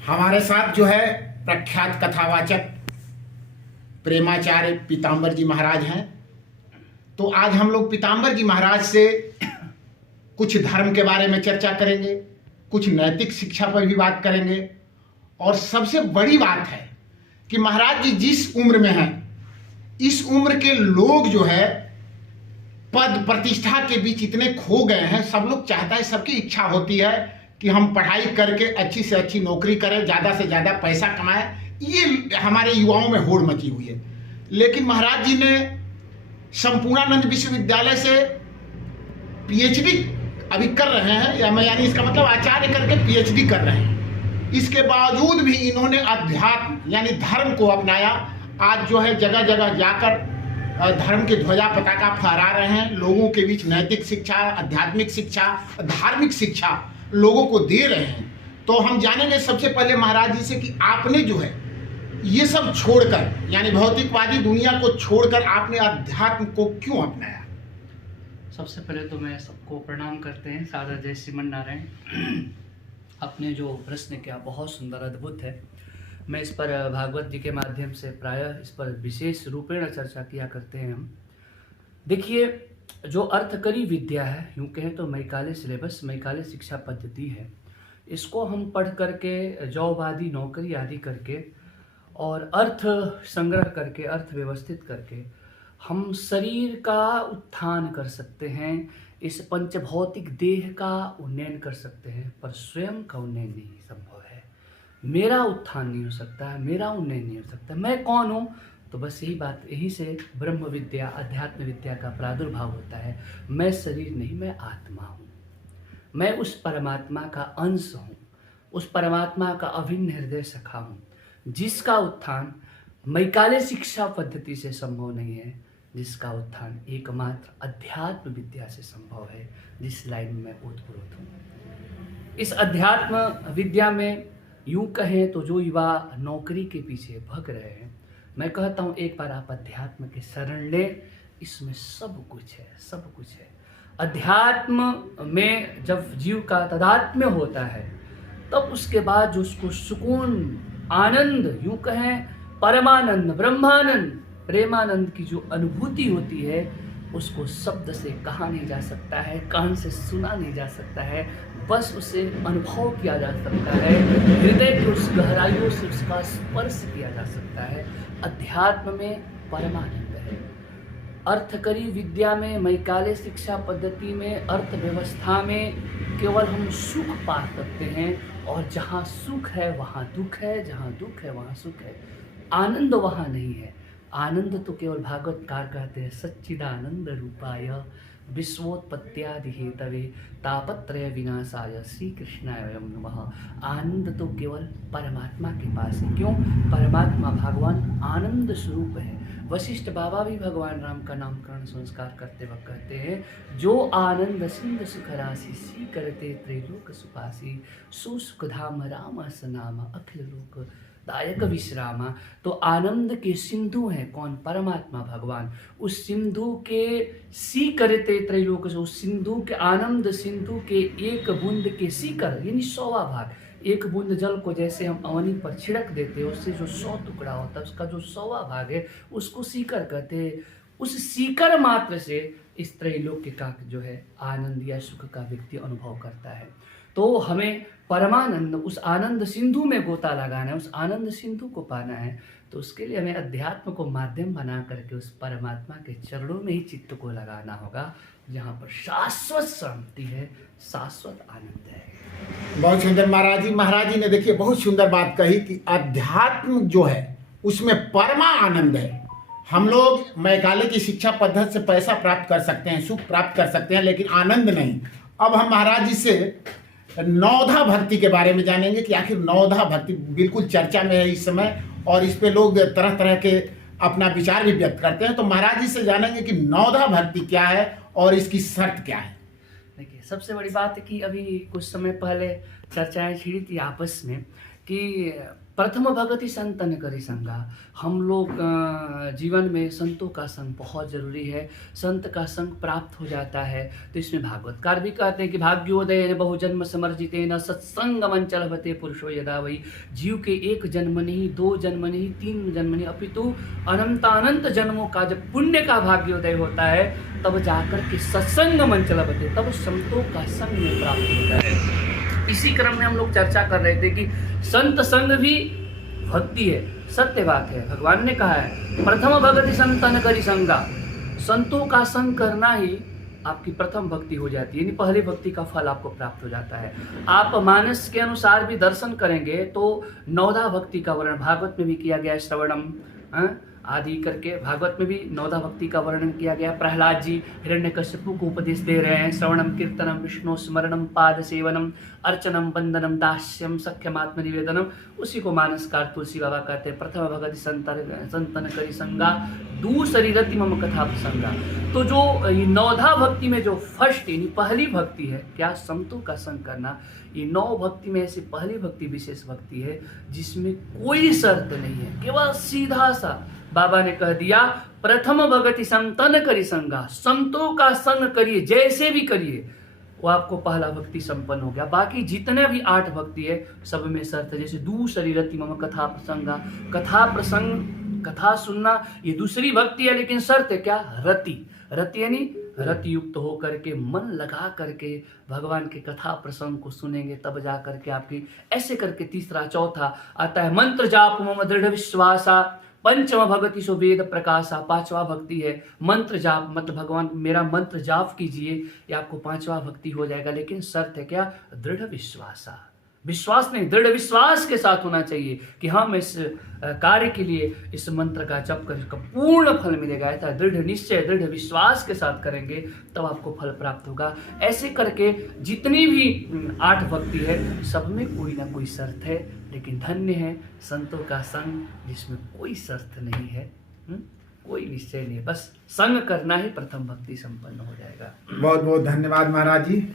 हमारे साथ जो है प्रख्यात कथावाचक प्रेमाचार्य पीताम्बर जी महाराज हैं। तो आज हम लोग पीताम्बर जी महाराज से कुछ धर्म के बारे में चर्चा करेंगे, कुछ नैतिक शिक्षा पर भी बात करेंगे। और सबसे बड़ी बात है कि महाराज जी जिस उम्र में हैं, इस उम्र के लोग जो है पद प्रतिष्ठा के बीच इतने खो गए हैं। सब लोग चाहता है, सबकी इच्छा होती है कि हम पढ़ाई करके अच्छी से अच्छी नौकरी करें, ज़्यादा से ज़्यादा पैसा कमाएं। ये हमारे युवाओं में होड़ मची हुई है। लेकिन महाराज जी ने संपूर्णानंद विश्वविद्यालय से पीएचडी अभी कर रहे हैं, यानी इसका मतलब आचार्य करके पीएचडी कर रहे हैं। इसके बावजूद भी इन्होंने अध्यात्म यानी धर्म को अपनाया। आज जो है जगह जगह जाकर धर्म की ध्वजा पताका फहरा रहे हैं। लोगों के बीच नैतिक शिक्षा, आध्यात्मिक शिक्षा, धार्मिक शिक्षा लोगों को दे रहे हैं। तो हम जानेंगे सबसे पहले महाराज जी से कि आपने जो है ये सब छोड़कर, यानी भौतिकवादी दुनिया को छोड़कर आपने अध्यात्म को क्यों अपनाया? सबसे पहले तो मैं सबको प्रणाम करते हैं, सादर जय श्रीमन नारायण। आपने जो प्रश्न किया बहुत सुंदर, अद्भुत है। मैं इस पर भागवत जी के माध्यम से प्रायः इस पर विशेष रूपेण चर्चा किया करते हैं हम। देखिए, जो अर्थकरी विद्या है, यूँ कहें तो मैकाले सिलेबस, मैकाले शिक्षा पद्धति है, इसको हम पढ़ करके जॉब आदि नौकरी आदि करके और अर्थ संग्रह करके, अर्थ व्यवस्थित करके हम शरीर का उत्थान कर सकते हैं, इस पंचभौतिक देह का उन्नयन कर सकते हैं, पर स्वयं का उन्नयन नहीं संभव है। मेरा उत्थान नहीं हो सकता है, मेरा उन्नयन नहीं हो सकता। मैं कौन हूँ? तो बस यही बात, यही से ब्रह्म विद्या, अध्यात्म विद्या का प्रादुर्भाव होता है। मैं शरीर नहीं, मैं आत्मा हूँ। मैं उस परमात्मा का अंश हूँ, उस परमात्मा का अभिन्न हृदय सखा हूँ, जिसका उत्थान मैकाले शिक्षा पद्धति से संभव नहीं है, जिसका उत्थान एकमात्र अध्यात्म विद्या से संभव है, जिस लाइन में मैं ओतप्रोत हूँ। इस अध्यात्म विद्या में यूँ कहें तो जो युवा नौकरी के पीछे भग रहे हैं, मैं कहता हूँ एक बार आप अध्यात्म के शरण लें। इसमें सब कुछ है, सब कुछ है। अध्यात्म में जब जीव का तादात्म्य होता है, तब उसके बाद जो उसको सुकून, आनंद, यूँ कहें परमानंद, ब्रह्मानंद, प्रेमानंद की जो अनुभूति होती है, उसको शब्द से कहा नहीं जा सकता है, कान से सुना नहीं जा सकता है, बस उसे अनुभव किया जा सकता है। हृदय की उस गहराइयों से उसका स्पर्श किया जा सकता है। अध्यात्म में परमानंद है। अर्थकरी विद्या में, मैकाले शिक्षा पद्धति में, अर्थव्यवस्था में केवल हम सुख पा सकते हैं, और जहाँ सुख है वहाँ दुख है, जहाँ दुख है वहाँ सुख है। आनंद वहाँ नहीं है। आनंद तो केवल भागवतकार कहते हैं, सच्चिदानंद रूपाय विश्वोत्पत्त्यादि हेतवे तापत्रय विनाशाय श्री कृष्णाय नमः। आनंद तो केवल परमात्मा के पास है। क्यों? परमात्मा भगवान आनंद स्वरूप है। वशिष्ठ बाबा भी भगवान राम का नामकरण संस्कार करते वक्त कहते हैं, जो आनंद सिंध सुख राशि सी करते त्रैलोक सुपासी, सो सुख धाम राम सनाम अखिल लोक दायक विश्रामा। तो आनंद के सिंधु हैं कौन? परमात्मा भगवान। उस सिंधु के सी करते त्रैलोक, उस सिंधु के, आनंद सिंधु के एक बूंद के सीकर यानी 100वां भाग, एक बूंद जल को जैसे हम अवनी पर छिड़क देते हैं, उससे जो 100 टुकड़ा होता है, उसका जो 100वां भाग है, उसको सीकर कहते हैं। उस सीकर मात्र से इस त्रैलोक्य का जो है आनंद या सुख का व्यक्ति अनुभव करता है। तो हमें परमानंद, उस आनंद सिंधु में गोता लगाना है, उस आनंद सिंधु को पाना है। तो उसके लिए हमें अध्यात्म को माध्यम बना करके उस परमात्मा के चरणों में ही चित्त को लगाना होगा, जहाँ पर शाश्वत शांति है, शाश्वत आनंद है। बहुत सुंदर महाराज जी। महाराज जी ने देखिए बहुत सुंदर बात कही कि अध्यात्म जो है उसमें परमा आनंद है। हम लोग मैकाले की शिक्षा पद्धति से पैसा प्राप्त कर सकते हैं, सुख प्राप्त कर सकते हैं, लेकिन आनंद नहीं। अब हम महाराज जी से नवधा भक्ति के बारे में जानेंगे कि आखिर नवधा भक्ति बिल्कुल चर्चा में है इस समय, और इस पे लोग तरह तरह के अपना विचार भी व्यक्त करते हैं। तो महाराज जी से जानेंगे कि नवधा भक्ति क्या है और इसकी शर्त क्या है। देखिए, सबसे बड़ी बात है कि अभी कुछ समय पहले चर्चाएं छिड़ी थी आपस में कि प्रथम भगति संतन करी संगा। हम लोग जीवन में संतों का संग बहुत जरूरी है। संत का संग प्राप्त हो जाता है तो इसमें भागवतकार भी कहते हैं कि भाग्योदय बहुजन्म समर्जितेन सत्संग मंचल भते पुरुषो यदा वही। जीव के एक जन्म नहीं, दो जन्म नहीं, तीन जन्म नहीं, अपितु अनंतानंत जन्मों का जब पुण्य का भाग्योदय होता है तब जाकर के सत्संग मंचल भते, तब संतों का संग में प्राप्त होता है। इसी क्रम में हम लोग चर्चा कर रहे थे कि संत संग भी भक्ति है। सत्य बात है, भगवान ने कहा है प्रथम भक्ति संतन करी संगा। संतों का संग करना ही आपकी प्रथम भक्ति हो जाती है, यानी पहली भक्ति का फल आपको प्राप्त हो जाता है। आप मानस के अनुसार भी दर्शन करेंगे तो नवधा भक्ति का वर्णन भागवत में भी किया गया है। श्रवणम आदि करके भागवत में भी नवधा भक्ति का वर्णन किया गया। प्रहलाद जी हिरण्यकश्यपु को उपदेश दे रहे हैं, श्रवणम कीर्तनम विष्णु स्मरणम पाद सेवनम अर्चनम वंदनम दास्यम सख्यम आत्मनिवेदनम। उसी को मानसकार तुलसी बाबा कहते हैं प्रथम भगति संतन करी संगा दूसरी रति मम कथा प्रसंगा। तो जो नवधा भक्ति में जो फर्स्ट यानी पहली भक्ति है, क्या संतों का संग करना, ये नौ भक्ति में ऐसी पहली भक्ति विशेष भक्ति है जिसमें कोई शर्त नहीं है, केवल सीधा सा बाबा ने कह दिया प्रथम भगति संतन करी संगा। संतों का संग करिए, जैसे भी करिए, वो आपको पहला भक्ति संपन्न हो गया। बाकी जितने भी 8 भक्ति है सब में शर्त है, जैसे दूसरी रति मम कथा प्रसंगा। कथा प्रसंग, कथा सुनना ये दूसरी भक्ति है, लेकिन शर्त है क्या, रति। रति यानी रति युक्त हो करके मन लगा करके भगवान के कथा प्रसंग को सुनेंगे, तब जा करके आपकी ऐसे करके तीसरा चौथा आता है मंत्र जाप मम दृढ़ विश्वासा। पंचम भगति सो वेद प्रकाशा, 5वां भक्ति है मंत्र जाप, मतलब भगवान मेरा मंत्र जाप कीजिए, ये आपको 5वां भक्ति हो जाएगा। लेकिन शर्त है क्या, दृढ़ विश्वासा। विश्वास नहीं, दृढ़ विश्वास के साथ होना चाहिए कि हम इस कार्य के लिए इस मंत्र का जप कर पूर्ण फल मिलेगा। ऐसा दृढ़ निश्चय, दृढ़ विश्वास के साथ करेंगे तब आपको फल प्राप्त होगा। ऐसे करके जितनी भी 8 भक्ति है सब में कोई ना कोई शर्त है, लेकिन धन्य है संतों का संग जिसमें कोई शर्त नहीं है, कोई निश्चय नहीं है, बस संग करना ही प्रथम भक्ति संपन्न हो जाएगा। बहुत बहुत धन्यवाद महाराज जी।